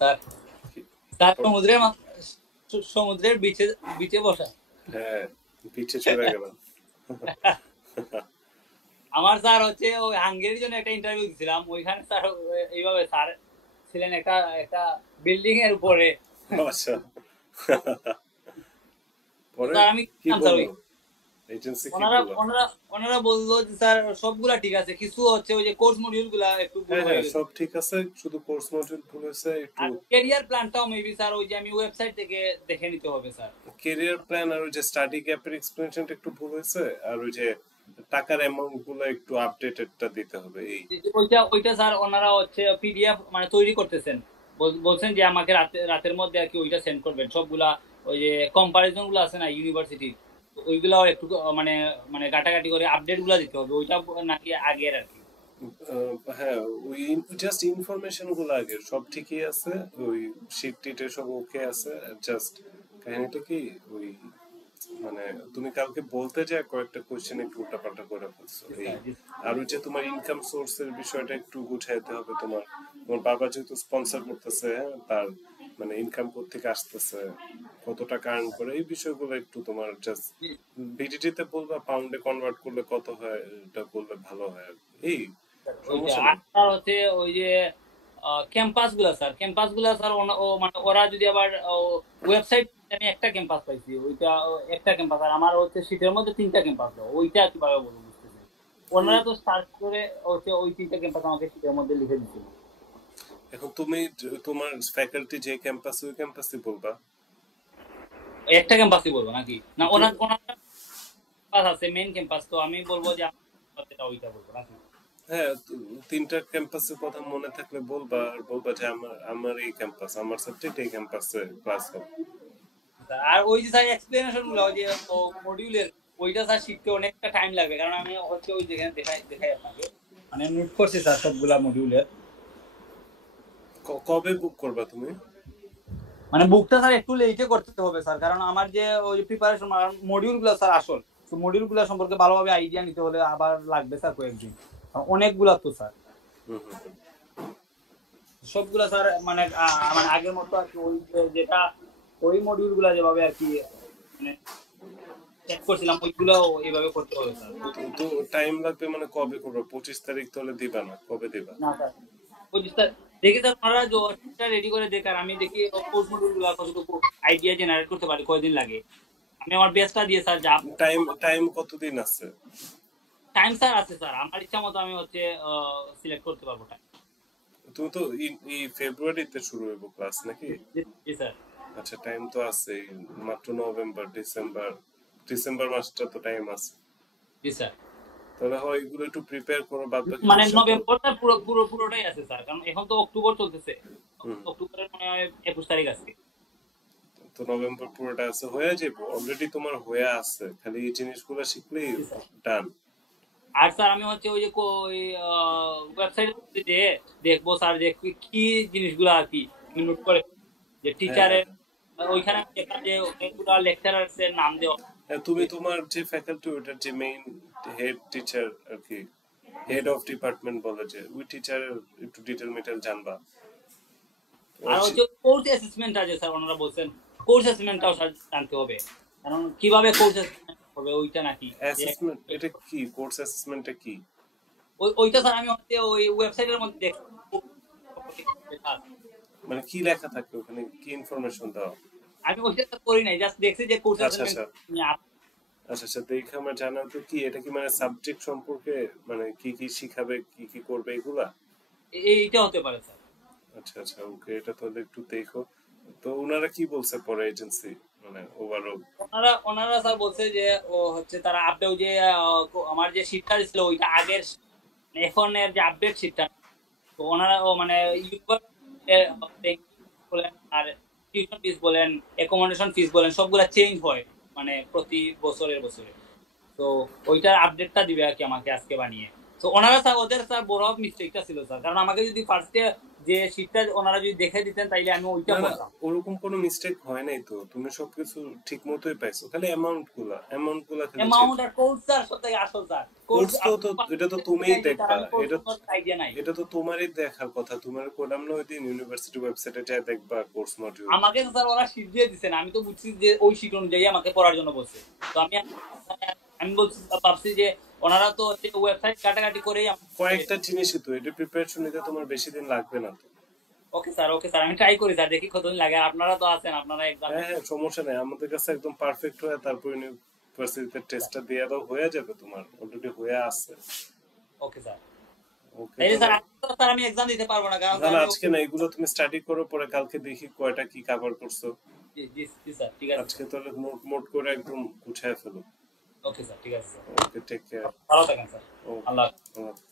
Sir sir সমুদ্রের বিচে বিচে বসা। হ্যাঁ, পিছে চলে গেলাম। আমার স্যার হচ্ছে ওই হাঙ্গেরির জন্য একটা ইন্টারভিউ দিছিলাম, ওইখানে স্যার এইভাবে স্যার ছিলেন একটা একটা বিল্ডিং এর উপরে। আচ্ছা, তো পরে স্যার আমি কি স্যার বললো? এজেন্সি কি ওনারা বললো? ওনারা ওনারা বললো যে স্যার সবগুলা ঠিক আছে, কিছু হচ্ছে ওই যে কোর্স মডিউল গুলা একটু ভুল হ্যাঁ হয়ে হ্যাঁ, গেছে। সব ঠিক আছে, শুধু কোর্স মডিউল ভুল হয়েছে একটু। আর ক্যারিয়ার প্ল্যানটাও মেবি স্যার ওই যে আমি ওয়েবসাইট থেকে দেখে নিতে হবে স্যার। কেরিয়ার প্ল্যান আর ওই যে স্টাডি গ্যাপের এক্সপ্লেনেশনটা একটু ভুল হয়েছে, আর ওই যে টাকার অ্যামাউন্ট গুলো একটু আপডেটেডটা দিতে হবে এই। ওইটা ওইটা স্যার ওনারা হচ্ছে পিডিএফ মানে তৈরি করতেছেন, বলছেন যে আমাকে রাতের মধ্যে আর কি ওইটা সেন্ড করবেন সবগুলা। ওই যে কম্পারিজন গুলো আছে না ইউনিভার্সিটি, ওইগুলাও একটু মানে মানে ঘাটাঘাটি করে আপডেট গুলা দিতে হবে, ওইটা নাকি আগের আর কি। হ্যাঁ, ওই জাস্ট ইনফরমেশন গুলো আগে সব ঠিকই আছে, ওই শিট টিটে সব ওকে আছে। জাস্ট কাহিনীটা কি, ওই মানে তুমি কালকে বলতে যে কয়েকটা কোশ্চেন একটু উল্টাপাল্টা করে ফেলছো জি এই। স্যার, জি আর ওই যে তোমার ইনকাম সোর্সের বিষয়টা একটু গুছাইতে হবে তোমার। তোমার বাবা যেহেতু স্পন্সর করতেছে, হ্যাঁ, তার মানে ইনকাম কোত্থেকে আসতেছে, কত টাকা আর্ন করে, এই বিষয়গুলো একটু তোমার জাস্ট স্যার। বিডিটিতে বলবা, পাউন্ডে কনভার্ট করলে কত হয় এটা বললে ভালো হয় আর কি। এই ওইটা সমস্যা আর নেই। স্যার হচ্ছে ওই যে ক্যাম্পাস গুলা স্যার ও মানে ওরা যদি আবার ওয়েবসাইট, আমি একটা ক্যাম্পাস পাইছি, ওইটা একটা ক্যাম্পাস, আর আমার হচ্ছে শীতের মধ্যে তিনটা ক্যাম্পাস দাও, ওইটা কিভাবে বলবো বুঝতেছি। ওনারা তো সার্চ করে হচ্ছে ওই তিনটা ক্যাম্পাস আমাকে শীতের মধ্যে লিখে দিচ্ছিল। এখন তুমি তোমার ফ্যাকাল্টি যে ক্যাম্পাসে, ওই ক্যাম্পাসে বলবা। একটা ক্যাম্পাসই বলবো নাকি না, তো ওনার ওনার ক্যাম্পাস আছে মেইন ক্যাম্পাস, তো আমি বলবো যে ওইটা বলবো নাকি। হ্যাঁ, তিনটা ক্যাম্পাসের কথা মনে থাকলে বলবা, আর বলবা যে আমার আমার এই ক্যাম্পাস, আমার সাবজেক্ট এই ক্যাম্পাসে ক্লাস হবে। আর ওই যে স্যার এক্সপ্লেনেশন গুলো ওই যে মডিউলের, ওইটা স্যার শিখতে অনেকটা টাইম লাগবে, কারণ আমি হচ্ছে ওই যেখানে দেখাই দেখাই আপনাকে, মানে নোট করছি স্যার সবগুলা মডিউলের। কবে বুক করবা তুমি? মানে বুকটা স্যার একটু লেটে করতে হবে স্যার, কারণ আমার যে ওই প্রিপারেশন মডিউল গুলো স্যার আসল, তো মডিউল গুলো সম্পর্কে ভালোভাবে আইডিয়া নিতে হলে আবার লাগবে স্যার কয়েকদিন, অনেকগুলা তো স্যার। হুম হুম হুম। সবগুলা স্যার মানে মানে আগের মতো আর কি ওই যেটা ওই মডিউল গুলা যেভাবে আর কি মানে চেক করছিলাম ওইগুলো এইভাবে করতে হবে স্যার। তো টাইম লাগবে মানে কবে করবো? 25 তারিখ তো হলে দিবা না, কবে দিবা? না স্যার, পঁচিশটা দেখি স্যার ওনারা জোটা রেডি করে দেখ, আর আমি দেখি কোর্স মডিউল গুলো কতটুকু আইডিয়া জেনারেট করতে পারি, কয়দিন লাগে। আমি আমার বেস্টটা দিয়ে স্যার যা। টাইম টাইম কতদিন আছে? টাইম স্যার আছে স্যার, আমার ইচ্ছা মতো আমি হচ্ছে সিলেক্ট করতে পারবো টাইম। তুমি তো এই ফেব্রুয়ারিতে শুরু হইব ক্লাস নাকি? জি স্যার। আচ্ছা, টাইম তো আছে, মাত্র নভেম্বর ডিসেম্বর, ডিসেম্বর মাসটা তো টাইম আছে। জি স্যার। তাহলে হয় এগুলো একটু প্রিপেয়ার করো, বাদ বাকি মানে কোশ্চেন। নভেম্বরটা পুরোটাই আছে স্যার, কারণ এখন তো অক্টোবর চলতেছে। হুম। অক্টোবরের মনে হয় 21 তারিখ আজকে। তো নভেম্বর পুরোটা আছে, হয়ে যাবে, অলরেডি তোমার হয়ে আছে, খালি এই জিনিসগুলো শিখলেই জি স্যার। ডান। আর স্যার আমি হচ্ছে ওই যে ওয়েবসাইটে যে দেখবো স্যার যে কি কি জিনিসগুলো আর কি আমি নোট করে, যে হ্যাঁ হ্যাঁ টিচারের ওইখানে আমি দেখলাম যে অনেকগুলো লেকচারার্স এর নাম দেওয়া। হ্যাঁ, তুমি তোমার যে ফ্যাকাল্টি, ওটার যে মেইন হেড টিচার আর কি, হেড অফ ডিপার্টমেন্ট বলে, যে ওই টিচারের একটু ডিটেল মিটেল জানবা। আর হচ্ছে কোর্স অ্যাসেসমেন্ট আছে স্যার, ওনারা বলছেন কোর্স অ্যাসেসমেন্টটাও স্যার জানতে হবে, কারণ কিভাবে কোর্স অ্যাসেসমেন্ট হবে ওইটা নাকি যে অ্যাসেসমেন্ট এটা কি? কোর্স অ্যাসেসমেন্টটা কি? ওইটা স্যার আমি হচ্ছে ওই ওয়েবসাইটের মধ্যে দেখছি লেখা আছে। মানে কি লেখা থাকে ওখানে, কি ইনফরমেশন দাও? আমি ওইটা স্যার করি নাই, জাস্ট দেখছি যে কোর্স আচ্ছা অ্যাসেসমেন্ট আচ্ছা আচ্ছা আচ্ছা, দেখে আমার জানার তো কি, এটা কি মানে সাবজেক্ট সম্পর্কে, মানে কি কি শিখাবে, কি কি করবে এগুলা? এইটা হতে পারে স্যার। আচ্ছা আচ্ছা, ওকে, এটা তাহলে একটু দেখো। তো ওনারা কি বলছে পরে এজেন্সি, মানে ওভারঅল? ওনারা স্যার বলছে যে ও হচ্ছে তারা আপডেট যে আমার যে শিটটা ছিল ওইটা আগের, মানে এখনের যে আপডেট শিটটা, তো ওনারা মানে ইউনিভার্সিটি বলেন আর টিউশন ফিস বলেন, অ্যাকোমোডেশন ফিস বলেন, সবগুলা চেঞ্জ হয় মানে প্রতি বছরে। তো ওইটার আপডেটটা দিবে আর কি আমাকে আজকে বানিয়ে। তো ওনারা স্যার ওদের স্যার বড় মিস্টেকটা ছিল স্যার, কারণ আমাকে যদি ফার্স্টে যে শীটটা ওনারা যদি দেখে দিতেন তাইলে আমি ওইটা না না, পড়তাম। ওরকম কোনো মিস্টেক হয় নাই তো, তুমি সবকিছু ঠিক মতোই পাইছো, খালি অ্যামাউন্ট গুলা খালি চেঞ্জ। অ্যামাউন্ট আর কোর্স স্যার সব থেকে আসল স্যার, কোর্স কোর্স তো তো এটা তো তুমিই তার দেখবা, আমি কোর্স এটা আইডিয়া নাই। এটা তো তোমারই দেখার কথা, তোমার করলাম না ওই দিন ইউনিভার্সিটি ওয়েবসাইটে যা দেখবা কোর্স মডিউল। আমাকে তো স্যার ওরা শীট দিয়ে দিচ্ছেন, আমি তো বুঝছি যে ওই শীট অনুযায়ী আমাকে পড়ার জন্য বলছে। তো আমি আমি বলছি, ভাবছি যে ওনারা তো ওয়েবসাইট কাটাকাটি করেই আমাকে। কয়েকটা জিনিসই তো, এটা প্রিপারেশন নিতে তোমার বেশি দিন লাগবে না তো। ওকে স্যার, ওকে স্যার, আমি ট্রাই করি স্যার, দেখি কতদিন লাগে। আর আপনারা তো আছেন, আপনারা এক্সাম। হ্যাঁ হ্যাঁ, সমস্যা নেই, আমাদের কাছে একদম পারফেক্ট হয়ে তারপর ইউনিভার্সিটিতে টেস্টটা দিয়ে দাও, হয়ে যাবে, তোমার অলরেডি হয়ে আছে। Okay sir. ওকে তাইলে তাহলে। স্যার আজকে তো স্যার আমি এক্সাম দিতে পারবো না, কারণ না স্যার না, আমি। আজকে না, এগুলো তুমি স্টাডি করো, পরে কালকে দেখি কয়টা কি কভার করছো। জি জি জি স্যার, ঠিক আছে আজকে স্যার। তাহলে নোট মোট করে একদম গুছায় ফেলো। ওকে স্যার, ঠিক আছে স্যার। ওকে, টেক কেয়ার। ভালো থাকেন স্যার। আল্লাহ হাফেজ। ওকে।